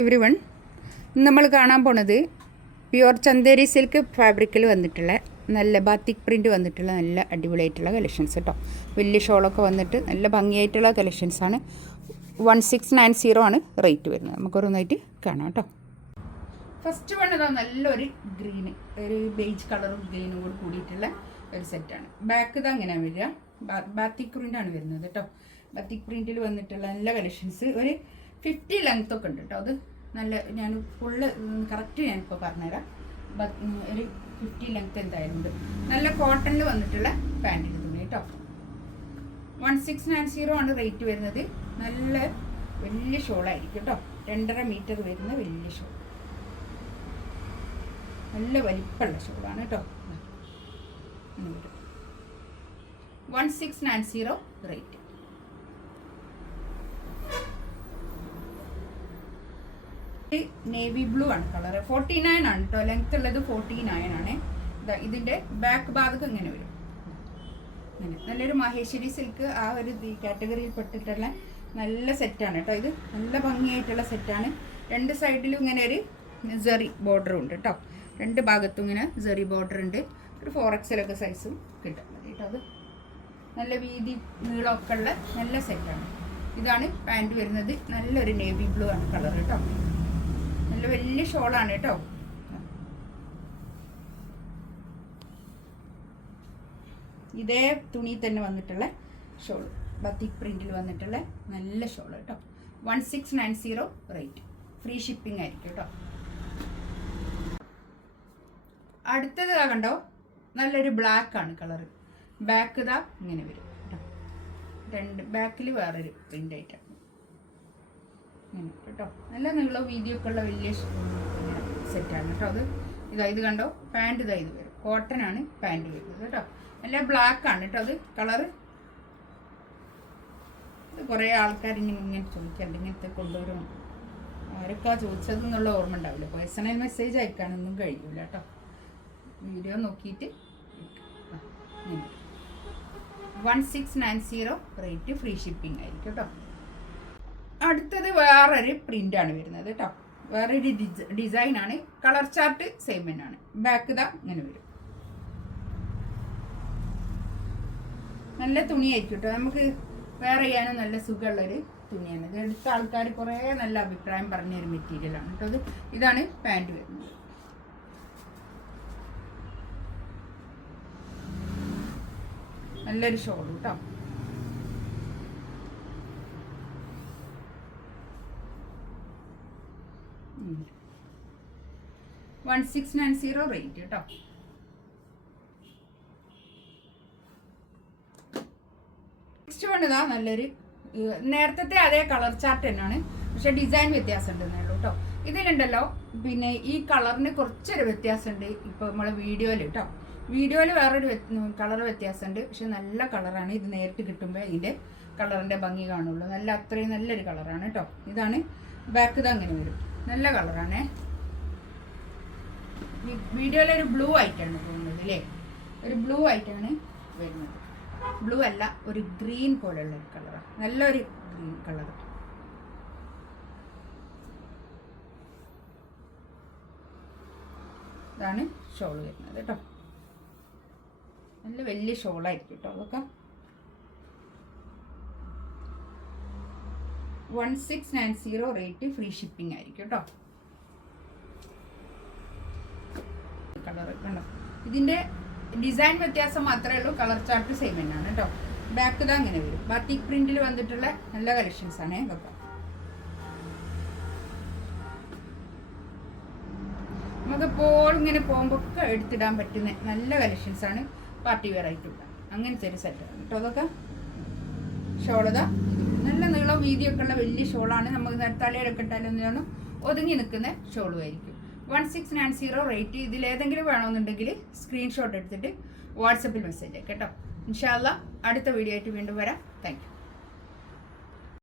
Everyone നമ്മൾ കാണാൻ പോണത് പ്യുവർ ചന്ദേരി സിൽക്ക് ഫാബ്രിക്കിൽ വന്നിട്ടുള്ള നല്ല ബാത്തിക് പ്രിൻ്റ് വന്നിട്ടുള്ള നല്ല അടിപൊളിയായിട്ടുള്ള കളക്ഷൻസ് കേട്ടോ. വലിയ ഷോളൊക്കെ വന്നിട്ട് നല്ല ഭംഗിയായിട്ടുള്ള കളക്ഷൻസാണ്. 1690 ആണ് റേറ്റ് വരുന്നത്. നമുക്കൊരോന്നായിട്ട് കാണാം കേട്ടോ. ഫസ്റ്റ് വേണ്ടതാ നല്ലൊരു ഗ്രീന്, ഒരു ബേജ് കളറും ഗ്രീനും കൂടി കൂടിയിട്ടുള്ള ഒരു സെറ്റാണ്. ബാക്ക് ഇത് അങ്ങനെയാണ് വരിക, ബാത്തിക് പ്രിൻ്റാണ് വരുന്നത് കേട്ടോ. ബാത്തിക് പ്രിൻറ്റിൽ വന്നിട്ടുള്ള നല്ല കളക്ഷൻസ്. ഒരു 50 ലെങ്ത് ഒക്കെ ഉണ്ട് കേട്ടോ. അത് നല്ല ഞാൻ ഫുള്ള് കറക്റ്റ് ഞാനിപ്പോൾ പറഞ്ഞുതരാം. ഒരു 50 ലെങ്ത് എന്തായാലും ഉണ്ട്. നല്ല കോട്ടണിൽ വന്നിട്ടുള്ള പാൻറ്റിന് തുണി കേട്ടോ. 1690 ആണ് റേറ്റ് വരുന്നത്. നല്ല വലിയ ഷോളായിരിക്കും കേട്ടോ. 2.5 മീറ്റർ വരുന്ന വലിയ ഷോൾ, നല്ല വലിപ്പമുള്ള ഷോളാണ് കേട്ടോ. 1690 റേറ്റ്. നേവി ബ്ലൂ ആണ് കളർ. 49 ആണ് കേട്ടോ. ലെങ്ത് ഉള്ളത് 49 ആണ്. ഇതിന്റെ ബാക്ക് ഭാഗം ഇങ്ങനെ വരും. നല്ലൊരു മഹേശ്വരി സിൽക്ക് ആ ഒരു കാറ്റഗറിയിൽ പെട്ടിട്ടുള്ള നല്ല സെറ്റാണ് കേട്ടോ. ഇത് നല്ല ഭംഗിയായിട്ടുള്ള സെറ്റാണ്. രണ്ട് സൈഡിലും ഇങ്ങനെ ഒരു സെറി ബോർഡർ ഉണ്ട് കേട്ടോ. രണ്ട് ഭാഗത്തും ഇങ്ങനെ സെറി ബോർഡർ ഉണ്ട്. ഒരു 4XL ഒക്കെ സൈസും കിട്ടും കേട്ടോ. അത് നല്ല വീതി നീളമൊക്കെ ഉള്ള നല്ല സെറ്റാണ്. ഇതാണ് പാൻറ് വരുന്നത്. നല്ലൊരു നേവി ബ്ലൂ ആണ് കളർ കേട്ടോ. നല്ല വലിയ ഷോളാണ് കേട്ടോ. ഇതേ തുണി തന്നെ വന്നിട്ടുള്ള ഷോൾ, ബത്തിക് പ്രിന്റിൽ വന്നിട്ടുള്ള നല്ല ഷോൾ കേട്ടോ. 1690 റേറ്റ്. ഫ്രീ ഷിപ്പിംഗ് ആയിരിക്കും കേട്ടോ. അടുത്തത് കണ്ടോ, നല്ലൊരു ബ്ലാക്ക് ആണ് കളർ. ബാക്ക് ഇതാ ഇങ്ങനെ വരും കേട്ടോ. രണ്ട് ബാക്കിൽ വേറൊരു പ്രിന്റ് ആയിട്ടാണ് കേട്ടോ. നല്ല നീളം വീതിയൊക്കെ ഉള്ള വലിയ സെറ്റാണ് കേട്ടോ. അത് ഇത് കണ്ടോ, പാൻറ് ഇത് വരും. കോട്ടൺ ആണ് പാൻറ് വരുന്നത് കേട്ടോ. നല്ല ബ്ലാക്ക് ആണ് കേട്ടോ. അത് കളറ് കുറേ ആൾക്കാർ ഇങ്ങനെ ചോദിക്കാറുണ്ട്, ഇങ്ങനത്തെ കൊണ്ടുവരും. ആരൊക്കെ ചോദിച്ചതെന്നുള്ള ഓർമ്മ ഉണ്ടാവില്ല. പേഴ്സണൽ മെസ്സേജ് അയക്കാനൊന്നും കഴിയൂല കേട്ടോ. വീഡിയോ നോക്കിയിട്ട് 1690 റേറ്റ്. ഫ്രീ ഷിപ്പിംഗ് ആയിരിക്കും കേട്ടോ. അടുത്തത് വേറൊരു പ്രിൻ്റാണ് വരുന്നത് കേട്ടോ. വേറൊരു ഡിസൈനാണ്. കളർ ചാർട്ട് സെയിം തന്നെയാണ്. ബാക്ക് ഇതാ ഇങ്ങനെ വരും. നല്ല തുണിയായിരിക്കും കേട്ടോ. നമുക്ക് വെയർ ചെയ്യാനും നല്ല സുഖമുള്ളൊരു തുണിയാണ്. ഇത് എടുത്ത ആൾക്കാർ കുറേ നല്ല അഭിപ്രായം പറഞ്ഞൊരു മെറ്റീരിയലാണ് കേട്ടോ. അത് ഇതാണ് പാൻറ് വരുന്നത്. നല്ലൊരു ഷോൾ കേട്ടോ. Mm. 1690 റേറ്റ് കേട്ടോ. നെക്സ്റ്റ് വേണ്ടതാ നല്ലൊരു നേരത്തെ അതേ കളർ ചാർട്ട് തന്നെയാണ്, പക്ഷെ ഡിസൈൻ വ്യത്യാസം ഉണ്ടെന്നേ ഉള്ളൂ കേട്ടോ. ഇതിലുണ്ടല്ലോ പിന്നെ ഈ കളറിന് കുറച്ചൊരു വ്യത്യാസമുണ്ട്. ഇപ്പോൾ നമ്മളെ വീഡിയോയിൽ കേട്ടോ, വീഡിയോയിൽ വേറൊരു കളർ വ്യത്യാസമുണ്ട്. പക്ഷെ നല്ല കളറാണ്. ഇത് നേരിട്ട് കിട്ടുമ്പോൾ ഇതിൻ്റെ കളറിൻ്റെ ഭംഗി കാണുള്ളൂ. നല്ല അത്രയും നല്ലൊരു കളറാണ് കേട്ടോ. ഇതാണ് ബാക്ക്. ഇത് അങ്ങനെ വരും. നല്ല കളറാണേ. വീഡിയോയിലൊരു ബ്ലൂ ആയിട്ടാണ് തോന്നുന്നത് അല്ലേ? ഒരു ബ്ലൂ ആയിട്ടാണ് വരുന്നത്. ബ്ലൂ അല്ല, ഒരു ഗ്രീൻ പോലെയുള്ള ഒരു കളറാണ്. നല്ലൊരു ഗ്രീൻ കളർ. ഇതാണ് ഷോൾ വരുന്നത് കേട്ടോ. നല്ല വലിയ ഷോളായിരിക്കും കേട്ടോ. അതൊക്കെ 1690 റേറ്റ്. ഫ്രീ ഷിപ്പിംഗ് ആയിരിക്കും കേട്ടോ. കളർ കണ്ടോ, ഇതിന്റെ ഡിസൈൻ വ്യത്യാസം മാത്രമേ ഉള്ളൂ. കളർ ചാർട്ട് സെയിം തന്നെയാണ് കേട്ടോ. ബാക്ക് ഇതാ അങ്ങനെ വരും. ബാത്തിക് പ്രിന്റിൽ വന്നിട്ടുള്ള നല്ല കളക്ഷൻസ് ആണ് ഇതൊക്കെ. നമുക്കിപ്പോൾ ഇങ്ങനെ പോകുമ്പോൾ ഒക്കെ എടുത്തിടാൻ പറ്റുന്ന നല്ല കളക്ഷൻസ് ആണ്. പാർട്ടി വെയർ ആയിട്ടുള്ള അങ്ങനത്തെ ഒരു സെറ്റാണ് കേട്ടോ. അതൊക്കെ ഷോളതാ നല്ല നീളം വീതിയൊക്കെ ഉള്ള വലിയ ഷോളാണ്. നമുക്ക് തലയിലൊക്കെ ഇട്ടാലൊന്നും ഒതുങ്ങി നിൽക്കുന്ന ഷോളുമായിരിക്കും. 1690 റേറ്റ്. ഇതിലേതെങ്കിലും വേണമെന്നുണ്ടെങ്കിൽ സ്ക്രീൻഷോട്ട് എടുത്തിട്ട് വാട്സപ്പിൽ മെസ്സേജ് ആക്കാം കേട്ടോ. ഇൻഷാ അല്ലാഹ് അടുത്ത വീഡിയോ ആയിട്ട് വീണ്ടും വരാം. Thank you.